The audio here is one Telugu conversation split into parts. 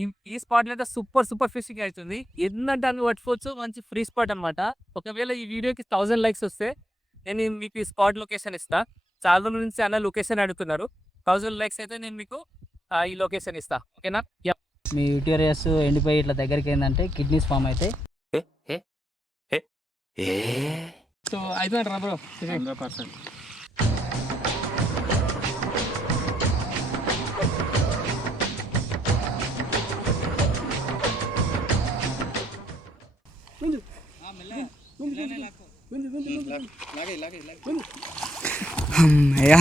ఈ ఈ స్పాట్‌లో అయితే సూపర్ ఫిషింగ్ అయితుంది. ఎన్నంటే అన్ని పట్టుకోవచ్చు. మంచి ఫ్రీ స్పాట్ అనమాట. ఒకవేళ ఈ వీడియోకి 1000 లైక్స్ వస్తే నేను మీకు ఈ స్పాట్ లొకేషన్ ఇస్తా. చాలా రోజుల నుంచి అన్న లొకేషన్ అడుగుతున్నారు. 1000 లైక్స్ అయితే నేను మీకు ఈ లొకేషన్ ఇస్తా. ఓకేనా? యాహ్! మీ యూటీరియస్ ఎండిపోయి ఇట్లా దగ్గరికి ఏంటంటే కిడ్నీస్ ఫామ్ అవుతాయి. సో అయిపోయిందిరా బ్రో. 100%. అమ్మయ్యా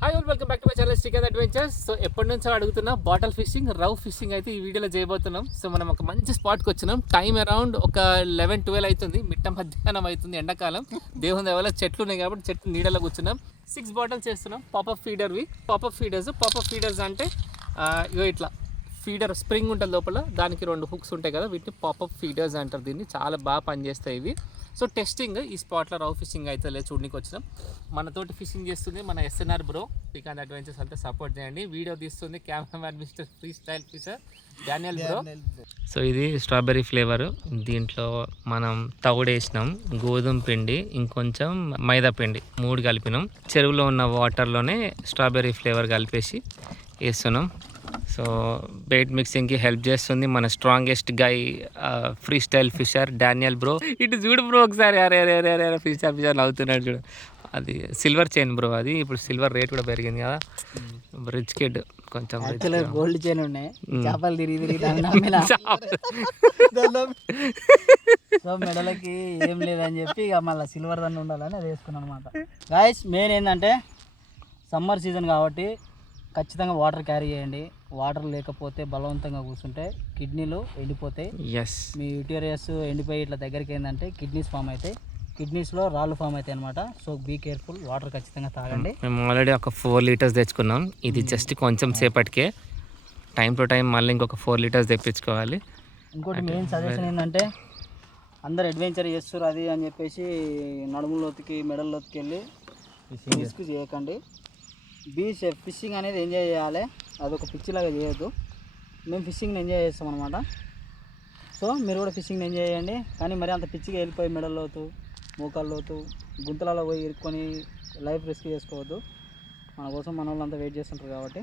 hi all, welcome back to my channel Srikanth adventures. So ఎప్పటి నుంచో అడుగుతున్నా బాటల్ ఫిషింగ్, రవ్ ఫిషింగ్ అయితే ఈ వీడియోలో చేయబోతున్నాం. సో మనం ఒక మంచి స్పాట్కి వచ్చినాం. టైం అరౌండ్ ఒక 11-12 అవుతుంది. మిట్ట మధ్యాహ్నం అవుతుంది, ఎండాకాలం. దేవుని దేవాల చెట్లు ఉన్నాయి కాబట్టి చెట్టు నీడలో కూర్చున్నాం. 6 బాటిల్స్ చేస్తున్నాం. పాపప్ ఫీడర్స్ అంటే ఇగో ఇట్లా ఫీడర్ స్ప్రింగ్ ఉంటుంది లోపల, దానికి 2 హుక్స్ ఉంటాయి కదా, వీటిని పాపప్ ఫీడర్స్ అంటారు. దీన్ని చాలా బాగా పనిచేస్తాయి ఇవి. సో టెస్టింగ్ ఈ స్పాట్లో రవ్ ఫిషింగ్ అయితే లేదు చూడడానికి వచ్చినాం. మనతోటి ఫిషింగ్ చేస్తుంది మన ఎస్ఎన్ఆర్ బ్రో, శ్రీకాంత్ అడ్వెంచర్స్ అంతా సపోర్ట్ చేయండి. వీడియో తీస్తుంది cameraman mister free style fisher Daniel bro. So ఇది స్ట్రాబెర్రీ ఫ్లేవర్. దీంట్లో మనం తవుడు వేసినాం, గోధుమ పిండి, ఇంకొంచెం మైదా పిండి 3 కలిపినాం. చెరువులో ఉన్న వాటర్లోనే స్ట్రాబెర్రీ ఫ్లేవర్ కలిపేసి వేస్తున్నాం. సో బెయిట్ మిక్సింగ్కి హెల్ప్ చేస్తుంది మన strongest guy free style fisher Daniel bro. ఇటు చూడు బ్రో ఒకసారి, అరే అరే అరే అరే ఫిషర్ అవుతున్నాడు చూడు. అది సిల్వర్ చైన్ బ్రో, అది ఇప్పుడు సిల్వర్ రేట్ కూడా పెరిగింది కదా. రిచ్ కిడ్ కొంచెం గోల్డ్ చైన్ ఉన్నాయి, చేపలు తిరిగి సో మెడలకి ఏం లేదని చెప్పి ఇక మళ్ళీ సిల్వర్ దాన్ని ఉండాలని అది వేసుకున్నాం అనమాట. గాయస్ మెయిన్ ఏంటంటే సమ్మర్ సీజన్ కాబట్టి ఖచ్చితంగా వాటర్ క్యారీ చేయండి. వాటర్ లేకపోతే బలవంతంగా కూర్చుంటే కిడ్నీలు ఎండిపోతాయి. మీ యూటీరియస్ ఎండిపోయి ఇట్లా దగ్గరికి ఏంటంటే కిడ్నీస్ ఫామ్ అవుతాయి. కిడ్నీస్లో రాళ్ళు ఫామ్ అవుతాయి అనమాట. సో బీ కేర్ఫుల్, వాటర్ ఖచ్చితంగా తాగండి. మేము ఆల్రెడీ ఒక 4 లీటర్స్ తెచ్చుకున్నాం. ఇది జస్ట్ కొంచెం సేపటికే, టైం టు టైం మళ్ళీ ఇంకొక 4 లీటర్స్ తెప్పించుకోవాలి. ఇంకోటి మెయిన్ సజెషన్ ఏంటంటే అందరు అడ్వెంచర్ చేస్తారు అది అని చెప్పేసి నడుములోతుకి మెడల్లోకి వెళ్ళి రిస్క్ చేయకండి. బీచ్ ఫిషింగ్ అనేది ఎంజాయ్ చేయాలి, అదొక పిచ్చిలాగా చేయొద్దు. మేము ఫిషింగ్ని ఎంజాయ్ చేస్తాం అనమాట. సో మీరు కూడా ఫిషింగ్ని ఎంజాయ్ చేయండి, కానీ మరి అంత పిచ్చిగా వెళ్ళిపోయి మెడల్లోతు, మోకాల్లోతు, గుంతలలో పోయి ఇరుక్కొని లైఫ్ రిస్క్ చేసుకోవద్దు. మన కోసం మన వాళ్ళంతా వెయిట్ చేస్తుంటారు కాబట్టి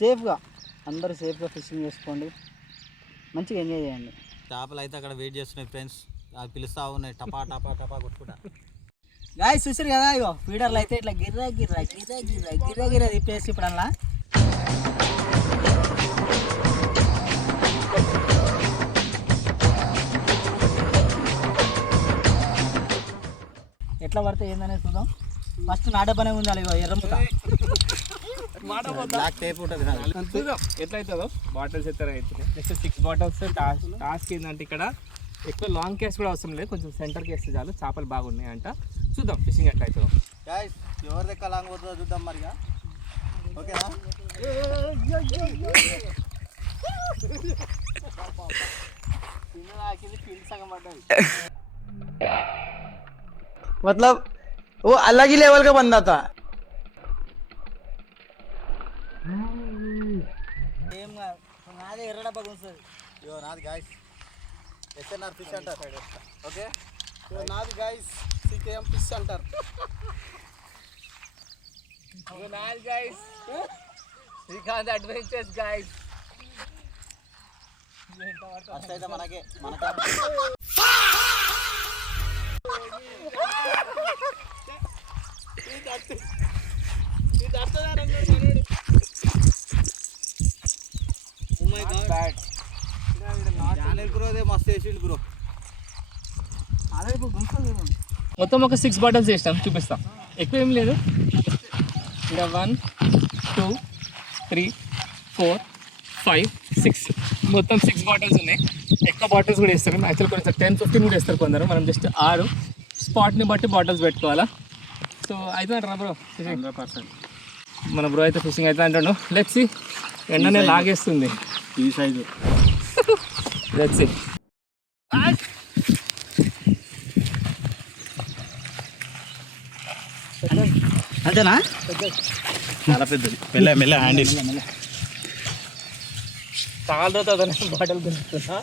సేఫ్గా అందరూ సేఫ్గా ఫిషింగ్ చేసుకోండి, మంచిగా ఎంజాయ్ చేయండి. చేపలు అయితే అక్కడ వెయిట్ చేస్తున్నాయి ఫ్రెండ్స్, అవి పిలుస్తూ ఉన్నాయి టపా టపా టపా కొట్టుకుంటా. గాయస్ చూసారు కదా, ఇగో ఫీడర్లు అయితే ఇట్లా గిర్రా తిప్పేసి ఇప్పుడు అలా ఎట్లా పడితే ఏందనేది చూద్దాం. ఫస్ట్ నాటే పనే ఉండాలి. ఇగో ఎర్రముత బ్లాక్ టేప్ ఉంటుంది, చూద్దాం ఎట్లయితుందో. బాటిల్స్ అయితే అవుతున్నాయి. Next 6 bottles. టాస్క్ ఏంటంటే ఇక్కడ ఎక్కువ లాంగ్ కేస్ కూడా అవసరం లేదు, కొంచెం సెంటర్ కేస్తే చాలు. చేపలు బాగున్నాయి అంట. చూద్దాం ఫిషింగ్ ఎట్లా అవుతుందో. గాయ్స్ ఎవరి దగ్గర లాంగ్ పోతుందో చూద్దాం మరిగా. ఓకేనా? मतलब वो अलग ही लेवल का बंदा था. నాదే ఎర్ర డబ్బా గుంస్తుంది. ఇగో నాది గాయ్స్ ఎస్ఎన్ఆర్ ఫిష్ అంటారు. ఓకే, నాది గాయ్స్ సికేఎం ఫిష్ అంటారు. నాది guys Srikanth adventures guys. First అయితే మనకే బ్రోదే మస్తు వేసిండు బ్రో. మొత్తం ఒక 6 బాటిల్స్ చేసినాం, చూపిస్తాం. ఎక్కువ ఏం లేదు. ఇక్కడ 1 2 3 4 5 6 మొత్తం 6 బాటిల్స్ ఉన్నాయి. ఎక్కువ బాటిల్స్ కూడా వేస్తారు. యాక్చువల్ కొంచెం 10-15 కూడా వేస్తారు కొందరు. మనం జస్ట్ 6 స్పాట్ని బట్టి బాటిల్స్ పెట్టుకోవాలా. సో అయితే రా బ్రో, 100%. మన బ్రో అయితే ఫిషింగ్ అయితే అంటాడు. లెట్స్ సీ, ఎండనే లాగేస్తుంది ఈ సైజు. Let's see. అంతేనా? చాలా పెద్దది. మెల్ల మెల్ల హ్యాండిల్. చాలా రోజు బాటలు గుంజుతున్నా.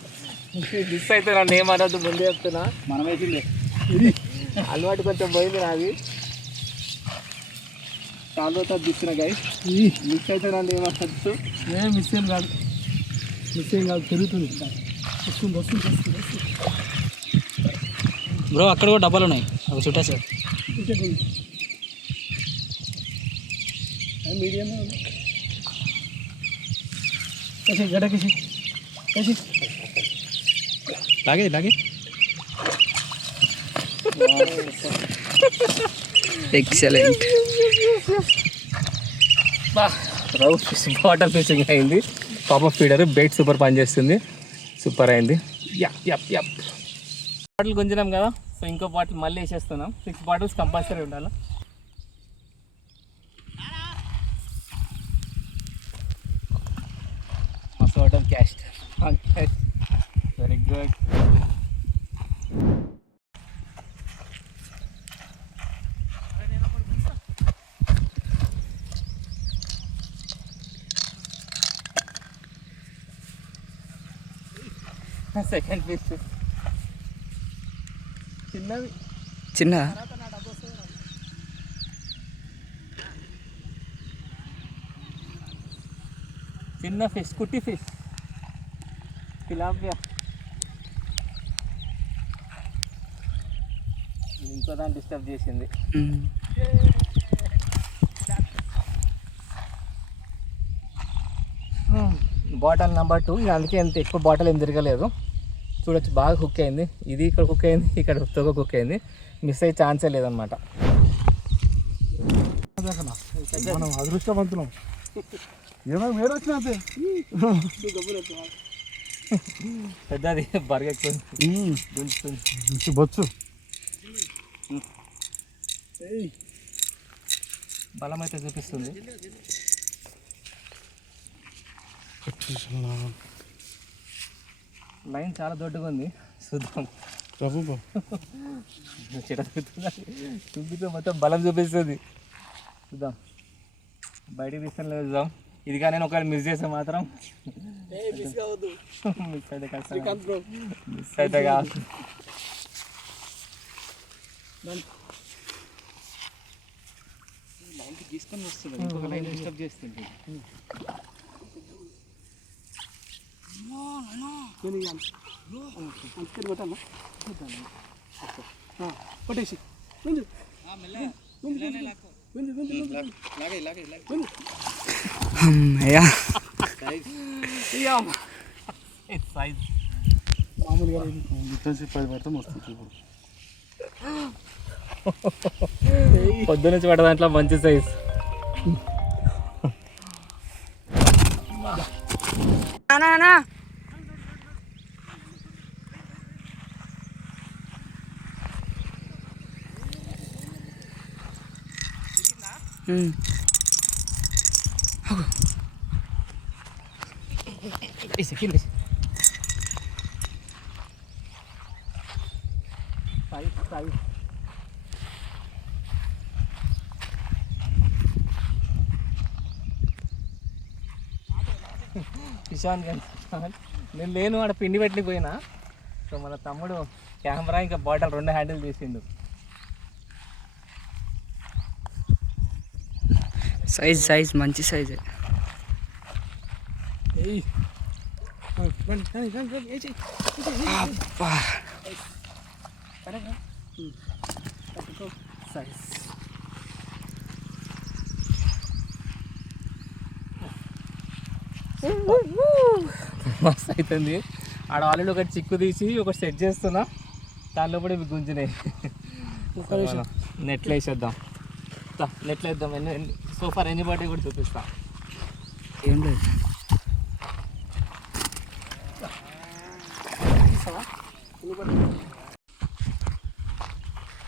మిస్ అయితే నన్ను ఏమనద్దు, ముందే చెప్తున్నా. మనం వేసిందే అలవాటు కొంచెం పోయింది నాది. చాలా రోజు తీస్తున్నా గైస్. మిస్ అయితే నన్ను ఏమనద్దు. మిస్ ఏం కాదు, పెరుగుతుంది. వస్తుంది. బ్రో అక్కడ కూడా డబ్బాలు ఉన్నాయి, అవి చుట్టా సార్. మీడియం గడకేసి లాగే ఎక్సలెంట్. రౌ ఫిషింగ్, వాటర్ ఫిషింగ్ అయింది. పాప ఫీడర్ బెయిట్ సూపర్ పనిచేస్తుంది, సూపర్ అయింది. బాటిల్ గుంజినాం కదా, సో ఇంకో బాటిల్ మళ్ళీ వేసేస్తున్నాం. 6 బాటిల్స్ కంపల్సరీ ఉండాలి. మస్తు water cash. Very good. Second piece చిన్నది, చిన్న ఫిష్, కుట్టి ఫిష్, తిలాపియా. ఇంకో దాన్ని డిస్టర్బ్ చేసింది. Bottle number 2. అందుకే ఎంత ఎక్కువ బాటిల్ ఏం తిరగలేదు. చూడొచ్చు, బాగా కుక్ అయింది. ఇది ఇక్కడ కుక్ అయింది, ఇక్కడ తొగ కుక్ అయింది. మిస్ అయ్యే ఛాన్సే లేదనమాట. మనం అదృష్టవంతులం. ఏమైనా వేరే వచ్చినా అంతే. పెద్దది బర్గెక్కుతుంది, బొచ్చు బలం అయితే చూపిస్తుంది. లైన్ చాలా దొడ్డుగా ఉంది, చూద్దాం. చూపితే మొత్తం బలం చూపిస్తుంది, చూద్దాం. బయటికి తీసుకొని చూద్దాం. ఇది కానీ నేను ఒకవేళ మిస్ చేస్తే మాత్రం మిస్ అయితే కష్టం. మిస్ అయితే కాదు. లైన్కి తీసుకొని వస్తుంది, ఇంకొక లైన్ డిస్టర్బ్ చేస్తుంది. కొట్టేసి అమ్మయ్యా. మామూలుగా 10 పడతాం వస్తుంది. పొద్దు నుంచి పడ్డ దాంట్లో మంచి సైజ్. కిషాన్ నేను లేను, ఆడ పిండి పెట్టి పోయినా. సో మన తమ్ముడు కెమెరా ఇంకా బాటిల్ 2 హ్యాండిల్ చేసిండు. సైజ్ మంచి సైజే. మస్తు అవుతుంది. ఆడ ఆల్రెడీ ఒకటి చిక్కు తీసి ఒకటి సెట్ చేస్తున్నా, దానిలో కూడా ఇవి గుంజినాయి. నెట్లు వేసేద్దాం, నెట్లు వేద్దాం. సోఫార్ ఎన్ని బట్టి కూడా చూపిస్తా. ఏం లేదు,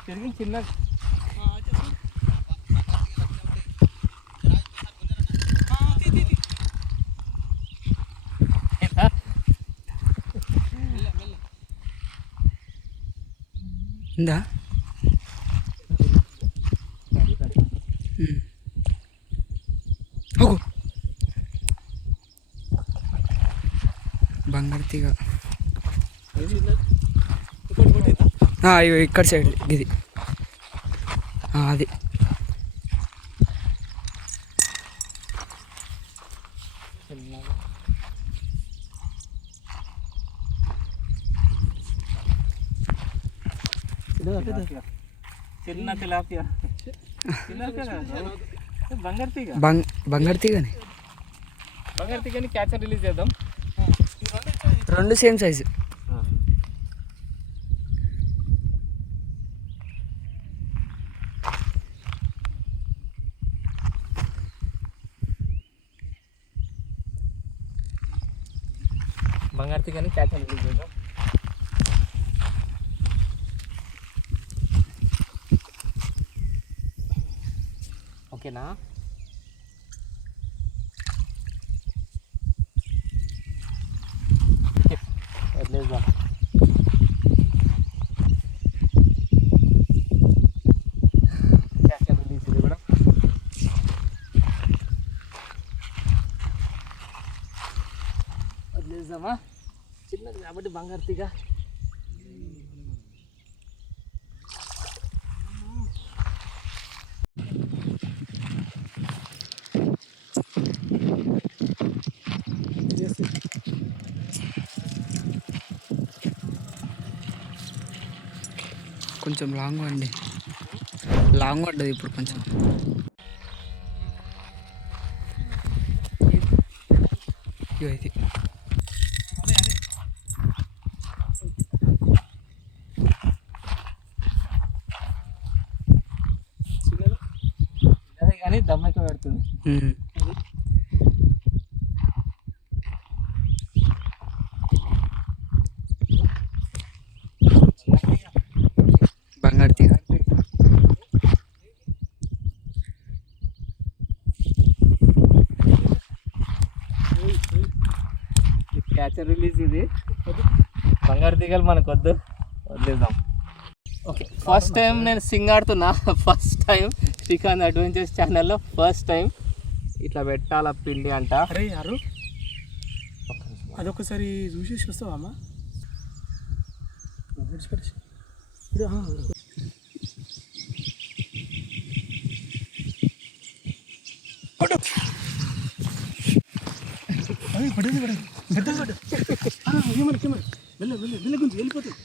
తిరిగి చిన్న ఉందా ఓ బంగారు తీగ ఇగో ఇక్కడ సైడ్ ఇది అది చిన్న తిలాపియా బంగారు తీగ బంగారు తీగని బంగారు తీగని క్యాచర్ రిలీజ్ చేద్దాం. రెండు సేమ్ సైజు. బంగారు తీగని క్యాచర్ రిలీజ్ చేద్దాం. ఓకేనా? వదిలేద్దాం. క్యాచర్ రిలీజ్ ఇది కూడా. వదిలేద్దామా? చిన్నది కాబట్టి బంగారు తీగ. కొంచెం లాంగ్ అండి, లాంగ్ పడ్డది ఇప్పుడు కొంచెం. ఇది కానీ దమ్మకి పెడుతుంది. బంగారు తీగ. క్యాచర్ రిలీజ్ ఇది. బంగారు తీగలు మనకు వద్దు, వదిలేద్దాం. ఓకే, ఫస్ట్ టైం నేను సింగ్ ఆడుతున్నా. ఫస్ట్ టైం శ్రీకాంత్ అడ్వెంచర్స్ ఛానల్లో ఫస్ట్ టైం ఇట్లా పెట్టాల పిండి అంట. అరే యారు అదొకసారి చూసేసి వస్తావా అమ్మా? పడేది పడేది పెద్దది పడ్డ వెళ్ళ గురించి వెళ్ళిపోతుంది.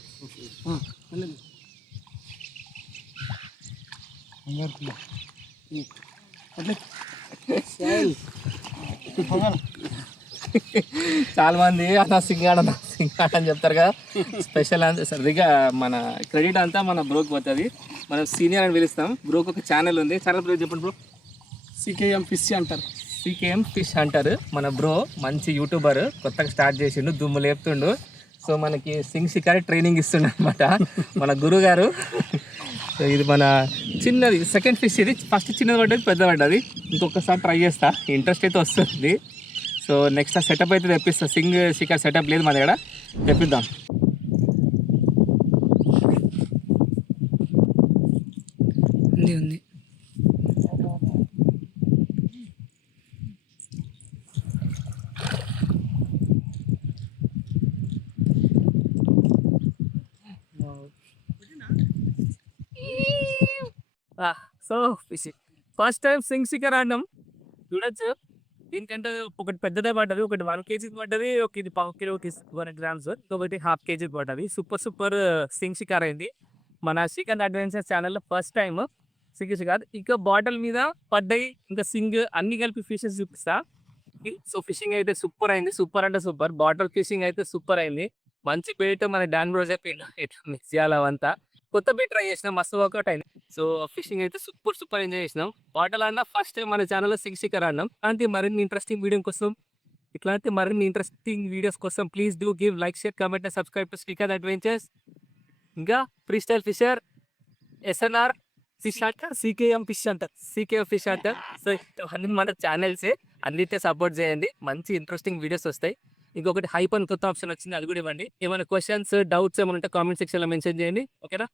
చాలా మంది అన్న సింగాడ అని చెప్తారు కదా. స్పెషల్ సరిగ్గా మన క్రెడిట్ అంతా మన బ్రోకి పోతుంది. మనం సీనియర్ అని పిలుస్తాం. బ్రోకి ఒక ఛానల్ ఉంది. ఛానల్ బ్రో చెప్పండి బ్రో. సికేఎం ఫిష్ అంటారు. సికేఎం ఫిష్ అంటారు. మన బ్రో మంచి యూట్యూబర్, కొత్తగా స్టార్ట్ చేసిండు, దుమ్ము లేపుతుండు. సో మనకి సింగ్ షికారి ట్రైనింగ్ ఇస్తుండ అనమాట మన గురువు గారు. సో ఇది మన చిన్నది సెకండ్ ఫిష్. ఇది ఫస్ట్ చిన్నది పడ్డది, పెద్ద పడ్డది. ఇంకొకసారి ట్రై చేస్తా, ఇంట్రెస్ట్ అయితే వస్తుంది. సో నెక్స్ట్ ఆ సెటప్ అయితే తెప్పిస్తా. సింగ్ షికార్ సెటప్ లేదు మన దగ్గర, తెప్పిద్దాం. ఉంది ఉంది. సో ఫిషింగ్ ఫస్ట్ టైం సింగ్ షికార్ ఆడినాం. చూడొచ్చు, దీనికంటే ఒకటి పెద్దదే పడ్డది, ఒకటి 1 kg పడ్డది, ఒక ఇది 1/2 kg 100 grams, ఇంకొకటి 1/2 kg పడ్డది. సూపర్ సింగ్ షికార్ అయింది. మన శ్రీకాంత్ అడ్వెంచర్స్ ఛానల్లో ఫస్ట్ టైం సింగ్ షికార్. ఇంకా బాటిల్ మీద పడ్డాయి, ఇంకా సింగ్ అన్ని కలిపి ఫిషెస్ చూపిస్తా. సో ఫిషింగ్ అయితే సూపర్ అయింది, సూపర్ అంటే సూపర్. బాటిల్ ఫిషింగ్ అయితే సూపర్ అయింది. మంచి బెయిట్ మన డాన్ బ్రో చెప్పిండు ఎట్లా మిక్స్ చేయాలి అవంతా. కొత్త బెయిట్ ట్రై చేసినాం, మస్తు వర్కౌట్ అయింది. సో ఫిషింగ్ అయితే సూపర్ ఎంజాయ్ చేసినాం. బాటిల్ ఆడినా ఫస్ట్ టైం మన ఛానల్లో సింగ్ షికార్ ఆడినాం. అలాంటి మరిన్ని ఇంట్రెస్టింగ్ వీడియోస్ కోసం please do give like, share, comment and subscribe to Srikanth adventures. ఇంకా free style fisher, SNR fish అంటారు, CKM ఫిష్ అంటారు. సో అన్ని మన ఛానల్సే, అన్నిటినీ సపోర్ట్ చేయండి. మంచి ఇంట్రెస్టింగ్ వీడియోస్ వస్తాయి. ఇంకొకటి హైప్ అని కొత్త ఆప్షన్ వచ్చింది, అది కూడా ఇవ్వండి. ఏమైనా క్వశ్చన్స్, డౌట్స్ ఏమైనా ఉంటే కామెంట్ సెక్షన్లో మెన్షన్ చేయండి. ఓకేనా?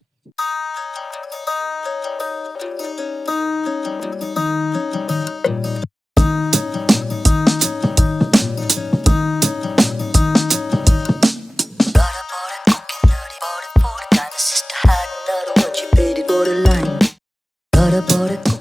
Got a body